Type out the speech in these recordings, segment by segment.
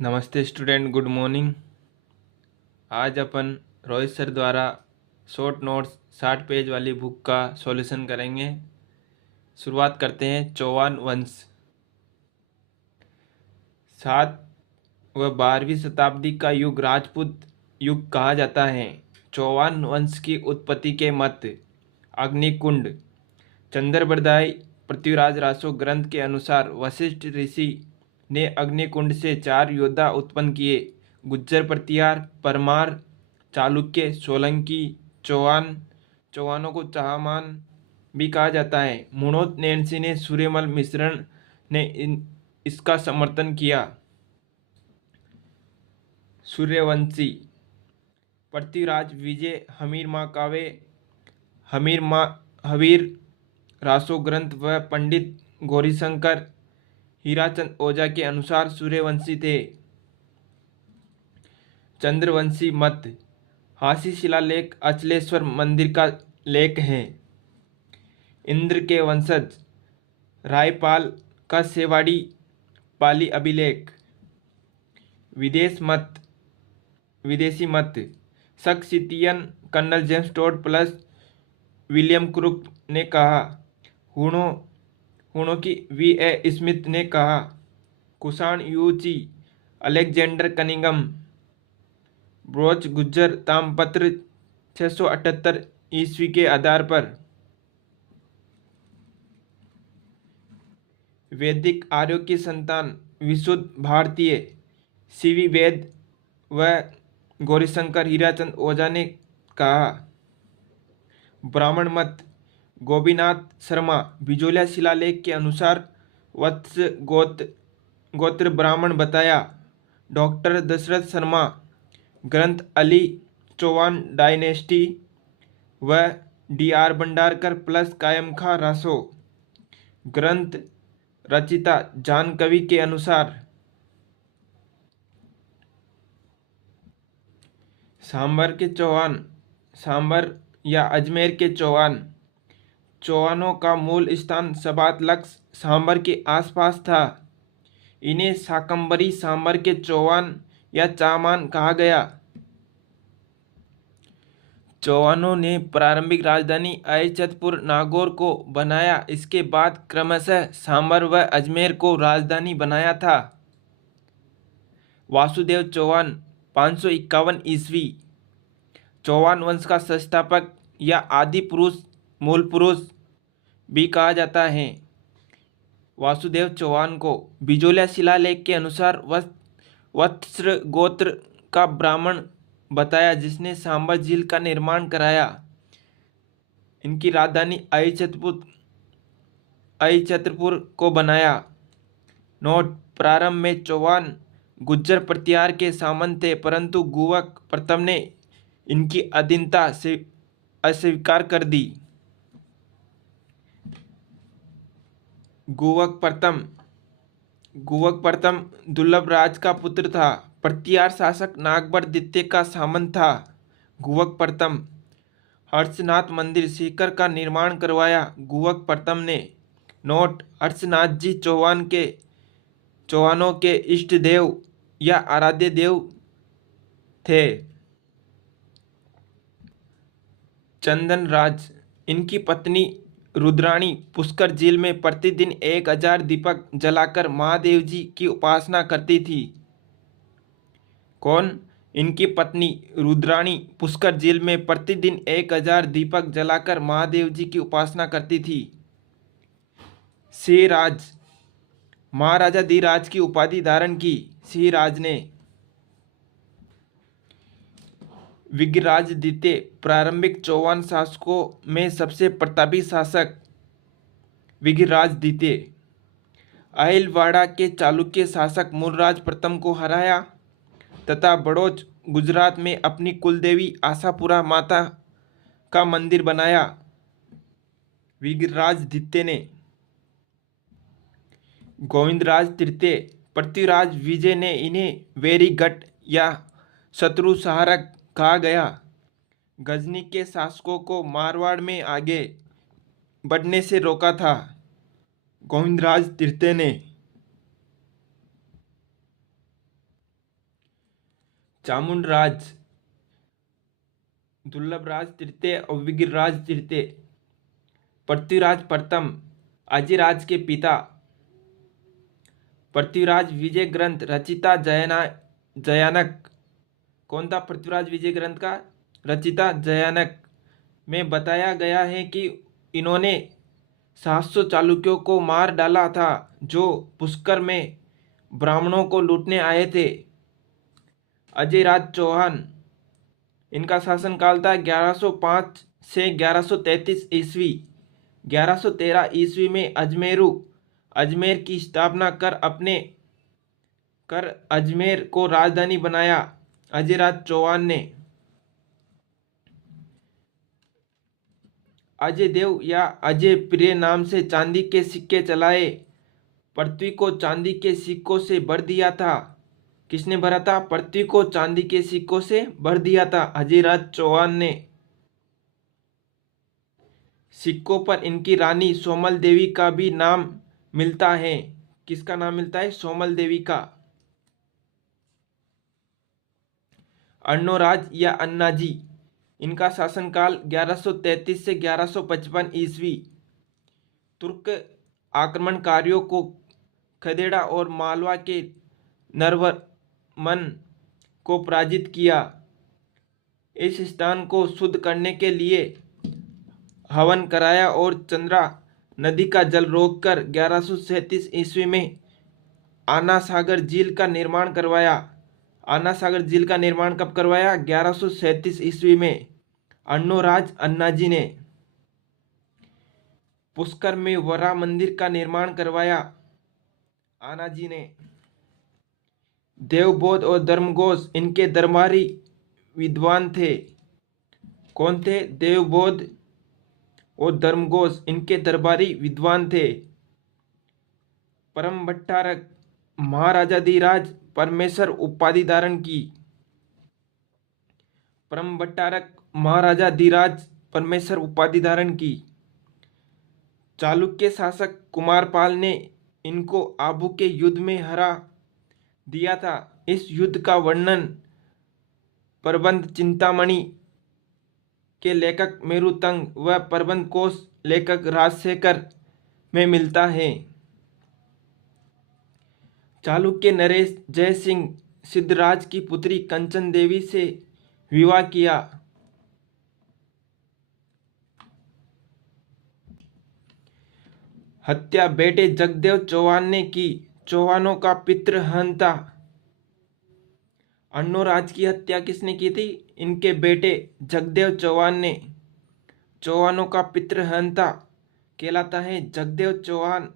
नमस्ते student, good morning. आज अपन Rohit sir द्वारा शॉर्ट नोट्स 60 पेज वाली बुक का सॉल्यूशन करेंगे। शुरुआत करते हैं। चौहान वंश 7 व 12वीं शताब्दी का युग राजपूत युग कहा जाता है। चौहान वंश की उत्पत्ति के मत अग्निकुंड चंद्रबरदाई पृथ्वीराज रासो ग्रंथ के अनुसार वशिष्ठ ऋषि ने अग्निकुंड से 4 योद्धा उत्पन्न किए। गुज्जर प्रतिहार, परमार, चालुक्य, सोलंकी, चौहान। चौहानों को चाहमान भी कहा जाता है। मुणोत नैन्सी ने सूर्यमल मिश्रण ने इसका समर्थन किया। सूर्यवंशी पृथ्वीराज विजय हमीर माकावे हवीर रासो ग्रंथ व पंडित गौरीशंकर हीराचंद ओझा के अनुसार सूर्यवंशी थे। चंद्रवंशी मत हासी शिलालेख अचलेश्वर मंदिर का लेख है। इंद्र के वंशज रायपाल का सेवाड़ी पाली अभिलेख। विदेशी मत Scythian colonel James Tod plus William Crooke ने कहा। हुणों की V.A. स्मिथ ने कहा। Kushan Yuezhi Alexander Cunningham Broach Gujjar तामपत्र 678 ईस्वी के आधार पर। वैदिक आर्यों की संतान विशुद्ध भारतीय सीवी वेद व गौरीशंकर हीराचंद ओझा ने कहा। ब्राह्मण मत गोपीनाथ शर्मा बिजोलिया शिलालेख के अनुसार वत्स गोत्र ब्राह्मण बताया। डॉक्टर दशरथ शर्मा ग्रंथ अली चौहान डायनेस्टी व D.R. भंडारकर प्लस कायमखा रासो ग्रंथ रचिता जानकवि के अनुसार। सांबर के चौहान सांबर या अजमेर के चौहान। चौहानों का मूल स्थान सबात लक्स सांबर के आसपास था। इन्हें शाकंभरी सांबर के चौहान या चामान कहा गया। चौहानों ने प्रारंभिक राजधानी अयचतपुर नागौर को बनाया। इसके बाद क्रमशः सांबर व अजमेर को राजधानी बनाया था। वासुदेव चौहान 551 ईस्वी चौहान वंश का संस्थापक या आदि पुरुष मूल पुरुष भी कहा जाता है। वासुदेव चौहान को बिजोलिया शिलालेख के अनुसार वत्स गोत्र का ब्राह्मण बताया जिसने सांबर झील का निर्माण कराया। इनकी राजधानी अयचतपुर को बनाया। नोट: प्रारंभ में चौहान गुज्जर प्रतिहार के सामंत थे, परंतु गुवक प्रथम ने इनकी अधीनता से अस्वीकार कर दी। गुवक प्रथम दुर्लभ राज का पुत्र था। प्रतिहार शासक नागबर द्वितीय का सामंत था। गुवक प्रथम हर्षनाथ मंदिर सीकर का निर्माण करवाया। गुवक प्रथम ने। नोट: हर्षनाथ जी चौहानों के इष्ट देव या आराध्य देव थे। चंदन राज इनकी पत्नी रुद्राणी पुष्कर झील में प्रतिदिन 1000 दीपक जलाकर महादेव जी की उपासना करती थी। कौन? इनकी पत्नी रुद्राणी पुष्कर झील में प्रतिदिन 1000 दीपक जलाकर महादेव जी की उपासना करती थी। सिंहराज महाराजा धीराज की उपाधि धारण की। सिंहराज ने। विग्रहराज द्वितीय प्रारंभिक चौहान शासकों में सबसे प्रतापी शासक। विग्रहराज द्वितीय अहिलवाड़ा के चालुक्य शासक मूलराज प्रथम को हराया तथा बड़ौच गुजरात में अपनी कुलदेवी आशापुरा माता का मंदिर बनाया। विग्रहराज द्वितीय ने। गोविंदराज तृतीय पृथ्वीराज विजय ने इन्हें वैरीगढ़ या शत्रु सहारक कहा गया। गजनी के शासकों को मारवाड़ में आगे बढ़ने से रोका था। गोविंदराज तृतीय ने। चामुंडराज, दुर्लभराज तृतीय और विग्रहराज तृतीय, पृथ्वीराज प्रथम, अजिराज के पिता, पृथ्वीराज विजय ग्रंथ रचिता जयानक। कौन था पृथ्वीराज विजय ग्रंथ का रचिता? जयानक। में बताया गया है कि इन्होंने 700 चालुक्यों को मार डाला था जो पुष्कर में ब्राह्मणों को लूटने आए थे। अजयराज चौहान, इनका शासनकाल था 1105 से 1133 ईस्वी। 1113 ईस्वी में अजमेर की स्थापना कर अजमेर को राजधानी बनाया अजयराज चौहान ने। अजय देव या अजय प्रिय नाम से चांदी के सिक्के चलाए। पृथ्वी को चांदी के सिक्कों से भर दिया था। किसने भरा था? पृथ्वी को चांदी के सिक्कों से भर दिया था अजयराज चौहान ने। सिक्कों पर इनकी रानी सोमल देवी का भी नाम मिलता है। किसका नाम मिलता है? सोमल देवी का। अर्णोराज या अन्नाजी, इनका शासनकाल 1133 से 1155 ईस्वी। तुर्क आक्रमणकारियों को खदेड़ा और मालवा के नरवर्मन को पराजित किया। इस स्थान को शुद्ध करने के लिए हवन कराया और चंद्रा नदी का जल रोककर 1137 ईस्वी में आना सागर झील का निर्माण करवाया। आना सागर झील का निर्माण कब करवाया? 1137 ईस्वी में अर्णोराज अन्नाजी ने। पुष्कर में वरा मंदिर का निर्माण करवाया आनाजी ने। देवबोध और धर्मघोष इनके दरबारी विद्वान थे। कौन थे? देवबोध और धर्मघोष इनके दरबारी विद्वान थे। परम भट्टारक महाराजाधिराज परमेश्वर उपाधि धारण की। परम भट्टारक महाराजाधिराज परमेश्वर उपाधि धारण की। चालुक्य शासक कुमारपाल ने इनको आबू के युद्ध में हरा दिया था। इस युद्ध का वर्णन प्रबंध चिंतामणि के लेखक मेरुतंग व प्रबंध कोश लेखक राजशेखर में मिलता है। चालुक्य नरेश जय सिंह सिद्धराज की पुत्री कंचन देवी से विवाह किया। हत्या बेटे जगदेव चौहान ने की। चौहानों का पितृहंता था। अर्णोराज की हत्या किसने की थी? इनके बेटे जगदेव चौहान ने। चौहानों का पितृहंता कहलाता है जगदेव चौहान।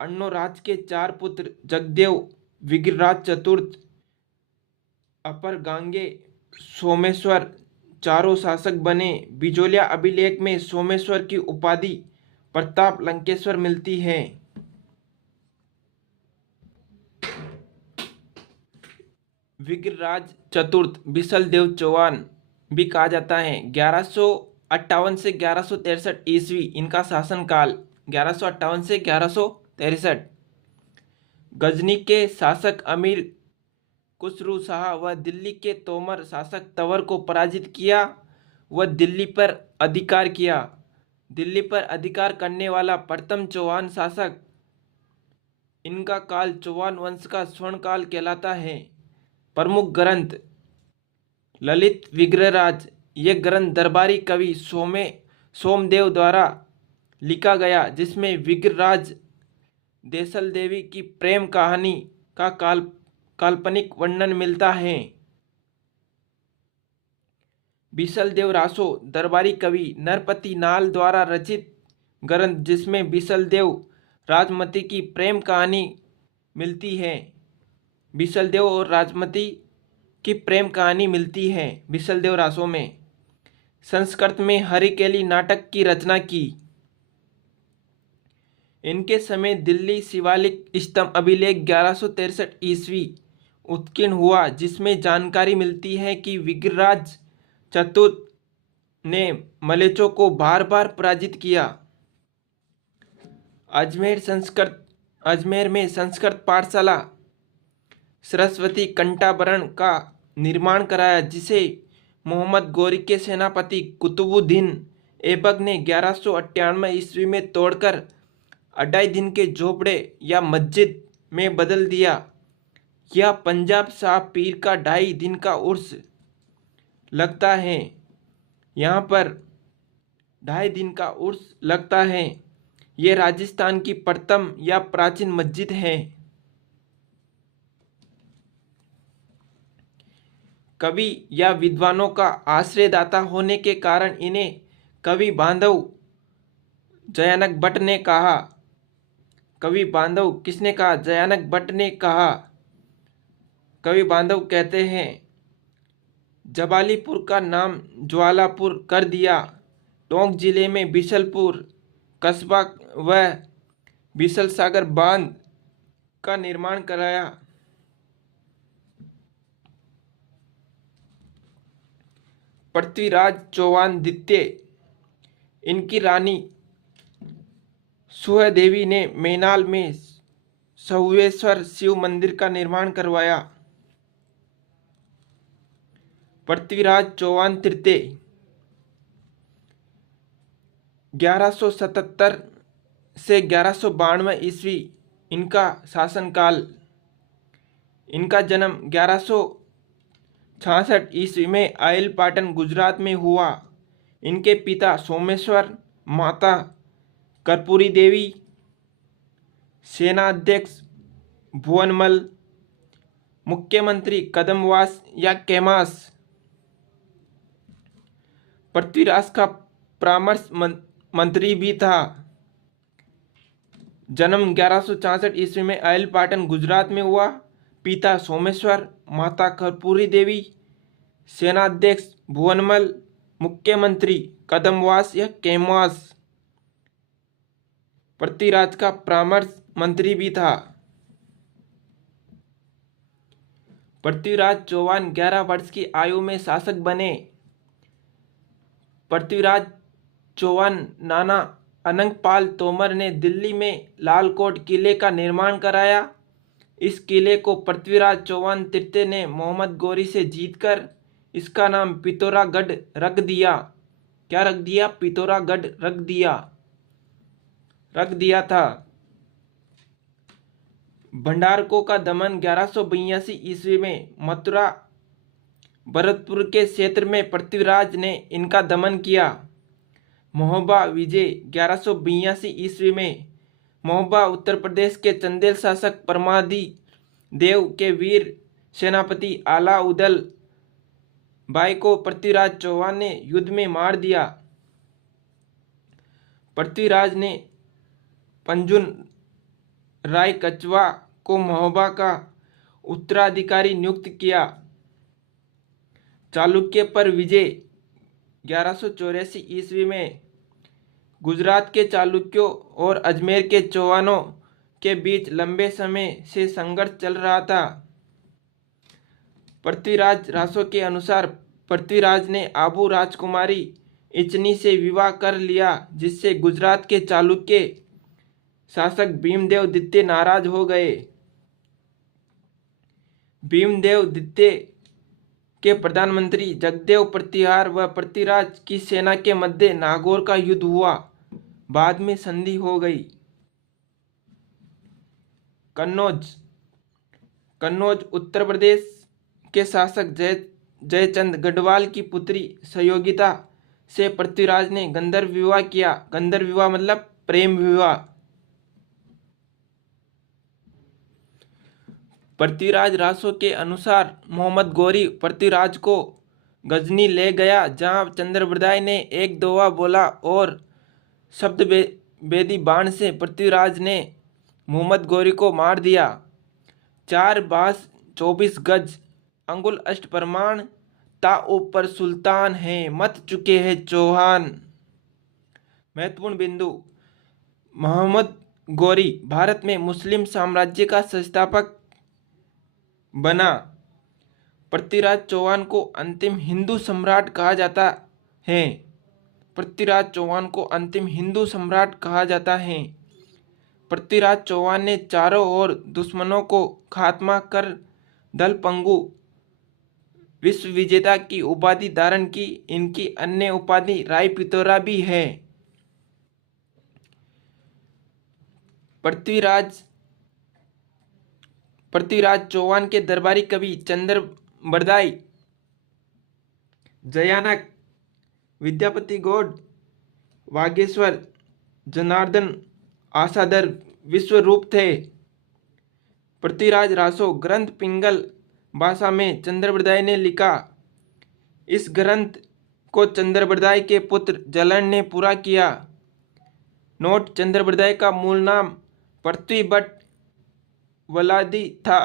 अर्णोराज के 4 पुत्र जगदेव, विग्रहराज चतुर्थ, अपर गांगे, सोमेश्वर चारों शासक बने। बिजोलिया अभिलेख में सोमेश्वर की उपाधि प्रताप लंकेश्वर मिलती है। विग्रहराज चतुर्थ बिसल देव चौहान भी कहा जाता है। 1158 से 1163 ईस्वी इनका शासनकाल। 1158 से 1163। गजनी के शासक अमीर खुसरू शाह व दिल्ली के तोमर शासक तंवर को पराजित किया व दिल्ली पर अधिकार किया। दिल्ली पर अधिकार करने वाला प्रथम चौहान शासक। इनका काल चौहान वंश का स्वर्ण काल कहलाता है। प्रमुख ग्रंथ ललित विग्रहराज। ये ग्रंथ दरबारी कवि सोमदेव द्वारा लिखा गया, जिसमें विग्रहराज देसल देवी की प्रेम कहानी का काल्पनिक वर्णन मिलता है। बिसल देव रासो दरबारी कवि नरपति नाल द्वारा रचित ग्रंथ, जिसमें बिसल देव राजमती की प्रेम कहानी मिलती है। बिसल देव और राजमती की प्रेम कहानी मिलती है बिसल देव रासो में। संस्कृत में हरिकेली नाटक की रचना की। इनके समय दिल्ली शिवालिक स्तंभ अभिलेख 1163 ईस्वी उत्कीर्ण हुआ, जिसमें जानकारी मिलती है कि विग्रहराज चतुर्थ ने मलेच्चों को बार बार पराजित किया। अजमेर में संस्कृत पाठशाला सरस्वती कंठाभरण का निर्माण कराया, जिसे मोहम्मद गौरी के सेनापति कुतुबुद्दीन ऐबक ने 1198 ईस्वी में तोड़कर 2.5 दिन के झोपड़े या मस्जिद में बदल दिया। यह पंजाब साहब पीर का 2.5 दिन का उर्स लगता है। यहाँ पर 2.5 दिन का उर्स लगता है। ये राजस्थान की प्रथम या प्राचीन मस्जिद है। कवि या विद्वानों का आश्रयदाता होने के कारण इन्हें कवि बांधव जयानक भट्ट ने कहा। कवि बांधव किसने कहा? जयानक भट्ट ने कहा। कवि बांधव कहते हैं, जबालीपुर का नाम ज्वालापुर कर दिया। टोंक जिले में बिशलपुर कस्बा व बिशल सागर बांध का निर्माण कराया। पृथ्वीराज चौहान द्वितीय, इनकी रानी सुहदेवी ने मैनाल में सहुएश्वर शिव मंदिर का निर्माण करवाया। पृथ्वीराज चौहान तृतीय 1177 से 1192 ईस्वी इनका शासनकाल। इनका जन्म 1166 ईस्वी में आयलपाटन गुजरात में हुआ। इनके पिता सोमेश्वर, माता कर्पूरी देवी, सेनाध्यक्ष भुवनमल, मुख्यमंत्री कदमवास या कैमास। पृथ्वीराज का परामर्श मंत्री भी था। जन्म 1166 ईस्वी में आयलपाटन गुजरात में हुआ। पिता सोमेश्वर, माता कर्पूरी देवी, सेनाध्यक्ष भुवनमल, मुख्यमंत्री कदमवास या कैमास। पृथ्वीराज का परामर्श मंत्री भी था। पृथ्वीराज चौहान 11 वर्ष की आयु में शासक बने। पृथ्वीराज चौहान नाना अनंगपाल तोमर ने दिल्ली में लालकोट किले का निर्माण कराया। इस किले को पृथ्वीराज चौहान तृतीय ने मोहम्मद गौरी से जीतकर इसका नाम पिथौरागढ़ रख दिया। क्या रख दिया? पिथौरागढ़ रख दिया था। भंडारकों का दमन 1182 ईस्वी में मथुरा भरतपुर के क्षेत्र में पृथ्वीराज ने इनका दमन किया। महोबा विजय 1182 ईस्वी में महोबा उत्तर प्रदेश के चंदेल शासक परमादि देव के वीर सेनापति अलाउद्दीन बाई को पृथ्वीराज चौहान ने युद्ध में मार दिया। पृथ्वीराज ने पंजुन राय कछवा को महोबा का उत्तराधिकारी नियुक्त किया। चालुक्य पर विजय 1184 ईस्वी में गुजरात के चालुक्यों और अजमेर के चौहानों के बीच लंबे समय से संघर्ष चल रहा था। पृथ्वीराज रासो के अनुसार पृथ्वीराज ने आबू राजकुमारी इचनी से विवाह कर लिया, जिससे गुजरात के चालुक्य शासक भीमदेव द्वितीय नाराज हो गए। भीमदेव द्वितीय के प्रधानमंत्री जगदेव प्रतिहार व पृथ्वीराज की सेना के मध्य नागौर का युद्ध हुआ। बाद में संधि हो गई। कन्नौज उत्तर प्रदेश के शासक जयचंद गढ़वाल की पुत्री सहयोगिता से पृथ्वीराज ने गंधर्व विवाह किया। गंधर्व विवाह मतलब प्रेम विवाह। पृथ्वीराज रासो के अनुसार मोहम्मद गौरी पृथ्वीराज को गजनी ले गया, जहां चंद्रबरदाई ने एक दोहा बोला और शब्द बेदी बाण से पृथ्वीराज ने मोहम्मद गौरी को मार दिया। 4 बास 24 गज अंगुल अष्ट प्रमाण ता ऊपर सुल्तान है मत चुके हैं चौहान। महत्वपूर्ण बिंदु। मोहम्मद गौरी भारत में मुस्लिम साम्राज्य का संस्थापक बना। पृथ्वीराज चौहान को अंतिम हिंदू सम्राट कहा जाता है। पृथ्वीराज चौहान को अंतिम हिंदू सम्राट कहा जाता है। पृथ्वीराज चौहान ने चारों ओर दुश्मनों को खात्मा कर दलपंगु विश्व विजेता की उपाधि धारण की। इनकी अन्य उपाधि राय पिथौरा भी है। पृथ्वीराज चौहान के दरबारी कवि चंद्रबरदाई, जयानक, विद्यापति गौड़, वागेश्वर, जनार्दन, आसादर विश्वरूप थे। पृथ्वीराज रासो ग्रंथ पिंगल भाषा में चंद्रबरदाई ने लिखा। इस ग्रंथ को चंद्रबरदाई के पुत्र जलन ने पूरा किया। नोट: चंद्रबरदाई का मूल नाम पृथ्वी बट वलादी था।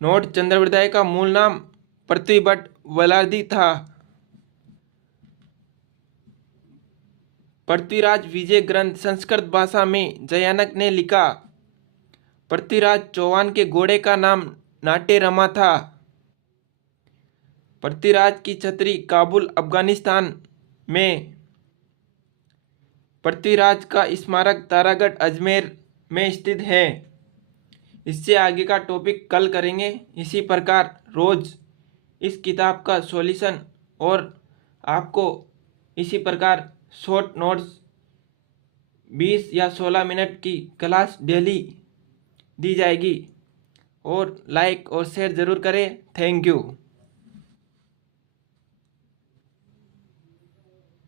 नोट: चंद्रबरदाई का मूल नाम पृथ्वी बट वलादी था। पृथ्वीराज विजय ग्रंथ संस्कृत भाषा में जयानक ने लिखा। पृथ्वीराज चौहान के घोड़े का नाम नाट्य रमा था। पृथ्वीराज की छतरी काबुल अफगानिस्तान में। पृथ्वीराज का स्मारक तारागढ़ अजमेर में स्थित है। इससे आगे का टॉपिक कल करेंगे। इसी प्रकार रोज इस किताब का सॉल्यूशन और आपको इसी प्रकार शॉर्ट नोट्स 20 या 16 मिनट की क्लास डेली दी जाएगी। और लाइक और शेयर ज़रूर करें। Thank you.